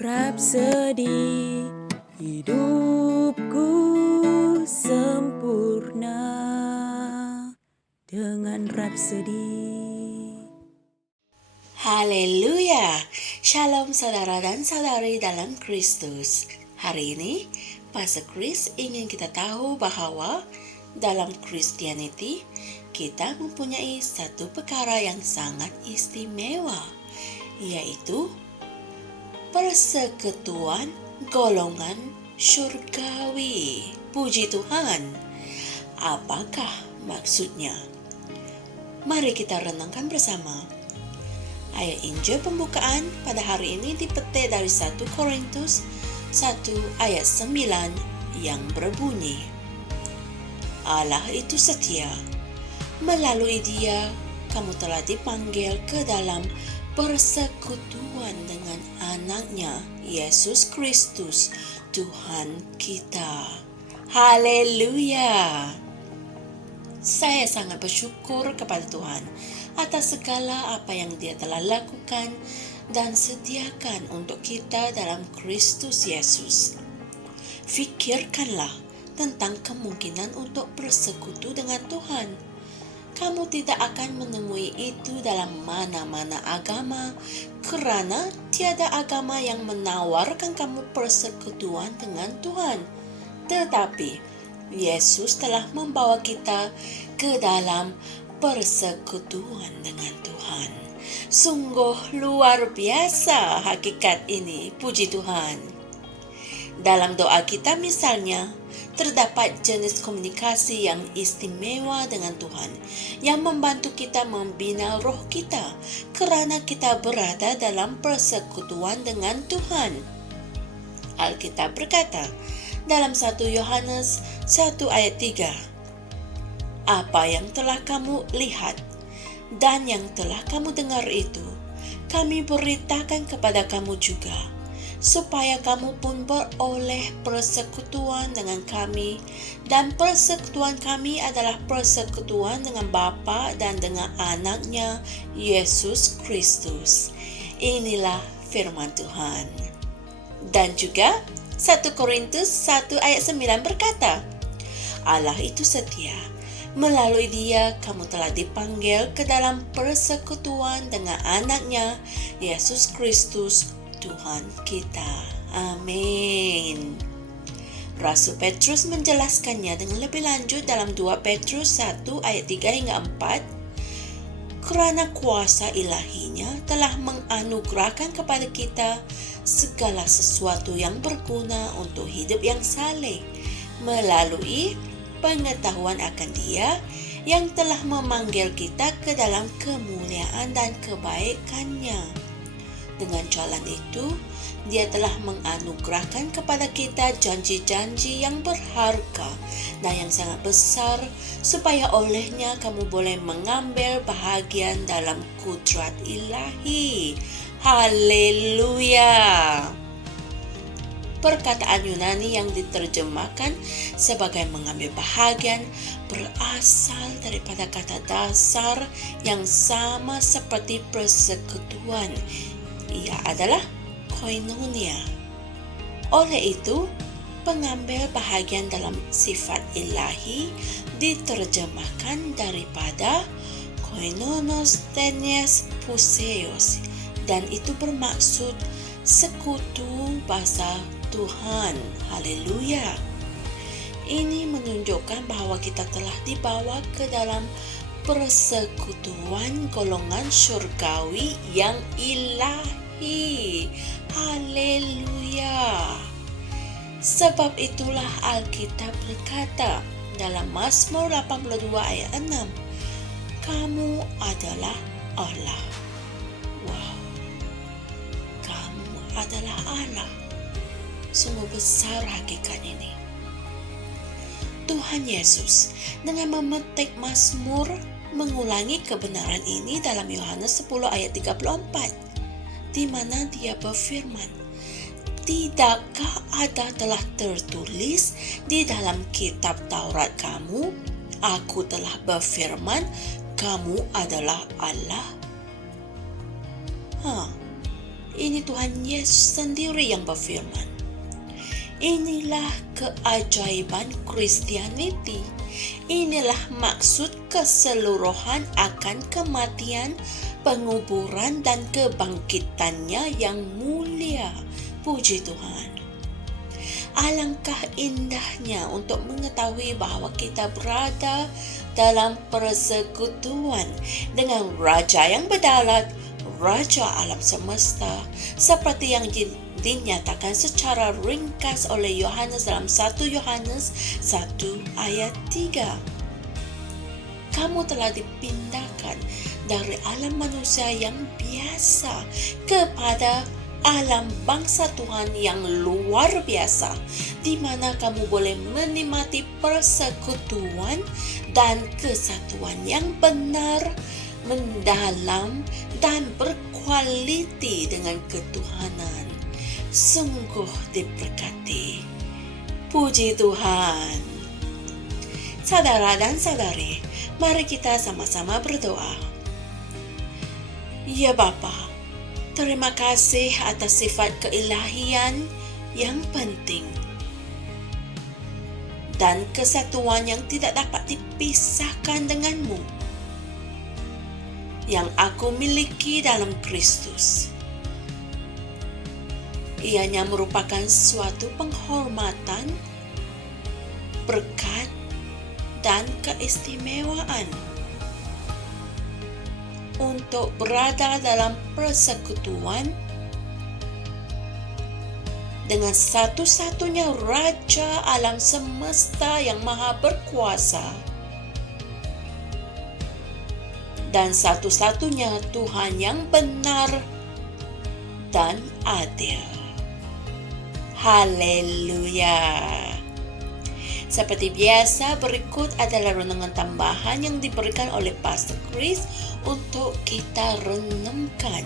Rapsodi hidupku sempurna dengan Rapsodi. Haleluya! Shalom saudara dan saudari dalam Kristus. Hari ini, Pastor Chris ingin kita tahu bahwa dalam Christianity, kita mempunyai satu perkara yang sangat istimewa, yaitu persekutuan golongan syurgawi. Puji Tuhan. Apakah maksudnya? Mari kita renungkan bersama. Ayat Injil pembukaan pada hari ini dipetik dari 1 Korintus 1 ayat 9 yang berbunyi, Allah itu setia. Melalui Dia, kamu telah dipanggil ke dalam persekutuan dengan anaknya, Yesus Kristus, Tuhan kita. Haleluya! Saya sangat bersyukur kepada Tuhan atas segala apa yang Dia telah lakukan dan sediakan untuk kita dalam Kristus Yesus. Fikirkanlah tentang kemungkinan untuk bersekutu dengan Tuhan. Kamu tidak akan menemui itu dalam mana-mana agama, kerana tiada agama yang menawarkan kamu persekutuan dengan Tuhan. Tetapi Yesus telah membawa kita ke dalam persekutuan dengan Tuhan. Sungguh luar biasa hakikat ini, puji Tuhan. Dalam doa kita misalnya, terdapat jenis komunikasi yang istimewa dengan Tuhan yang membantu kita membina roh kita kerana kita berada dalam persekutuan dengan Tuhan. Alkitab berkata dalam 1 Yohanes 1 ayat 3, apa yang telah kamu lihat dan yang telah kamu dengar itu, kami beritakan kepada kamu juga, supaya kamu pun beroleh persekutuan dengan kami, dan persekutuan kami adalah persekutuan dengan Bapa dan dengan anaknya, Yesus Kristus. Inilah firman Tuhan. Dan juga 1 Korintus 1 ayat 9 berkata, Allah itu setia. Melalui Dia, kamu telah dipanggil ke dalam persekutuan dengan anaknya, Yesus Kristus, Tuhan kita. Amin. Rasul Petrus menjelaskannya dengan lebih lanjut dalam 2 Petrus 1 ayat 3 hingga 4. Kerana kuasa ilahinya telah menganugerahkan kepada kita segala sesuatu yang berguna untuk hidup yang saleh melalui pengetahuan akan Dia yang telah memanggil kita ke dalam kemuliaan dan kebaikannya. Dengan jalan itu, Dia telah menganugerahkan kepada kita janji-janji yang berharga dan yang sangat besar, supaya olehnya kamu boleh mengambil bahagian dalam kudrat ilahi. Haleluya! Perkataan Yunani yang diterjemahkan sebagai mengambil bahagian berasal daripada kata dasar yang sama seperti persekutuan. Ia adalah koinonia. Oleh itu, pengambil bahagian dalam sifat ilahi diterjemahkan daripada koinonos tenias puseos, dan itu bermaksud sekutu bahasa Tuhan. Haleluya. Ini menunjukkan bahawa kita telah dibawa ke dalam persekutuan golongan syurgawi yang ilahi. Haleluya. Sebab itulah Alkitab berkata dalam Mazmur 82 ayat 6, kamu adalah Allah. Wow. Kamu adalah Allah. Sungguh besar hakikat ini. Tuhan Yesus dengan memetik Mazmur mengulangi kebenaran ini dalam Yohanes 10 ayat 34, di mana Dia berfirman, tidakkah ada telah tertulis di dalam kitab Taurat kamu, aku telah berfirman, kamu adalah Allah? Ini Tuhan Yesus sendiri yang berfirman. Inilah keajaiban Kristianiti. Inilah maksud keseluruhan akan kematian, penguburan, dan kebangkitannya yang mulia. Puji Tuhan. Alangkah indahnya untuk mengetahui bahwa kita berada dalam persekutuan dengan Raja yang berdaulat, Raja alam semesta, seperti yang dinyatakan secara ringkas oleh Yohanes dalam 1 Yohanes 1 ayat 3. Kamu telah dipindahkan dari alam manusia yang biasa kepada alam bangsa Tuhan yang luar biasa, di mana kamu boleh menikmati persekutuan dan kesatuan yang benar, mendalam, dan berkualiti dengan ketuhanan. Sungguh diberkati. Puji Tuhan. Saudara dan saudari, mari kita sama-sama berdoa. Ya Bapa, terima kasih atas sifat keilahian yang penting dan kesatuan yang tidak dapat dipisahkan denganmu yang aku miliki dalam Kristus. Ianya merupakan suatu penghormatan, berkat, dan keistimewaan untuk berada dalam persekutuan dengan satu-satunya Raja alam semesta yang maha berkuasa dan satu-satunya Tuhan yang benar dan adil. Haleluya. Seperti biasa, berikut adalah renungan tambahan yang diberikan oleh Pastor Chris untuk kita renungkan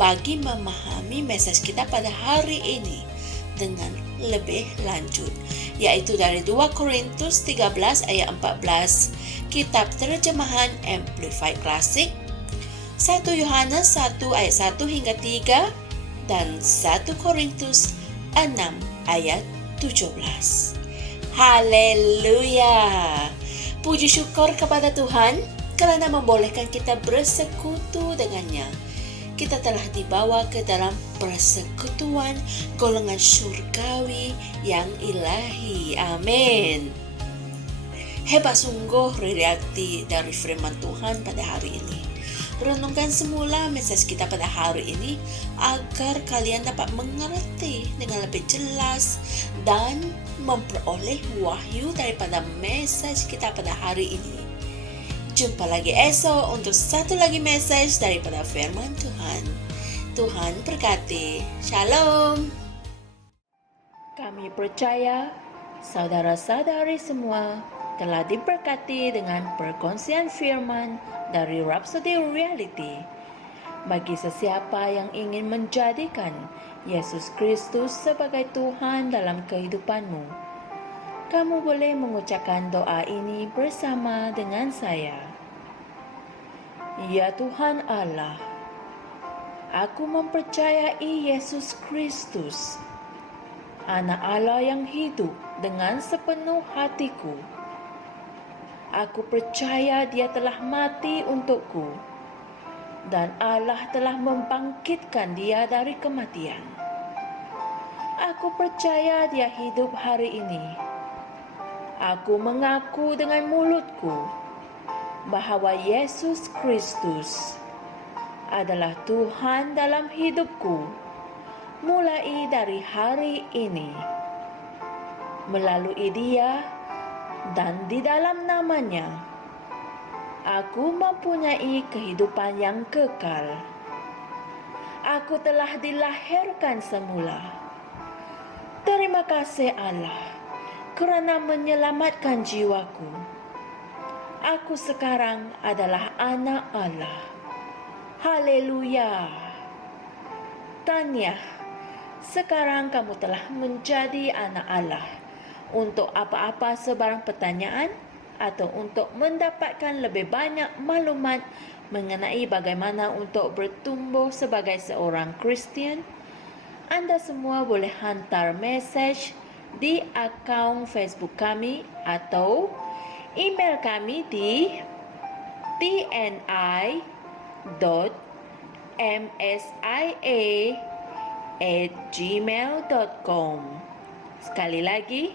bagi memahami mesej kita pada hari ini dengan lebih lanjut, yaitu dari 2 Korintus 13 ayat 14, Kitab Terjemahan Amplified Classic, 1 Yohanes 1 ayat 1 hingga 3, dan 1 Korintus 6 ayat 17. Haleluya. Puji syukur kepada Tuhan kerana membolehkan kita bersekutu dengannya. Kita telah dibawa ke dalam persekutuan golongan syurgawi yang ilahi. Amin. Hebat sungguh realiti dari firman Tuhan pada hari ini. Renungkan semula mesej kita pada hari ini agar kalian dapat mengerti dengan lebih jelas dan memperoleh wahyu daripada mesej kita pada hari ini. Jumpa lagi esok untuk satu lagi mesej daripada firman Tuhan. Tuhan berkati. Shalom. Kami percaya saudara-saudari semua telah diberkati dengan perkongsian firman dari Rhapsody Reality. Bagi sesiapa yang ingin menjadikan Yesus Kristus sebagai Tuhan dalam kehidupanmu, kamu boleh mengucapkan doa ini bersama dengan saya. Ya Tuhan Allah, aku mempercayai Yesus Kristus, Anak Allah yang hidup dengan sepenuh hatiku. Aku percaya Dia telah mati untukku dan Allah telah membangkitkan Dia dari kematian. Aku percaya Dia hidup hari ini. Aku mengaku dengan mulutku bahawa Yesus Kristus adalah Tuhan dalam hidupku mulai dari hari ini. Melalui Dia dan di dalam nama-Nya, aku mempunyai kehidupan yang kekal. Aku telah dilahirkan semula. Terima kasih Allah kerana menyelamatkan jiwaku. Aku sekarang adalah anak Allah. Haleluya. Tahniah, sekarang kamu telah menjadi anak Allah. Untuk apa-apa sebarang pertanyaan atau untuk mendapatkan lebih banyak maklumat mengenai bagaimana untuk bertumbuh sebagai seorang Kristen, Anda semua boleh hantar message di akaun Facebook kami atau email kami di tni.msia@gmail.com. Sekali lagi,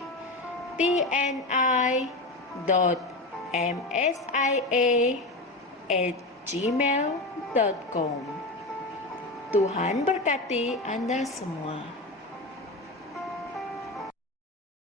tni.msia@gmail.com. Tuhan berkati Anda semua.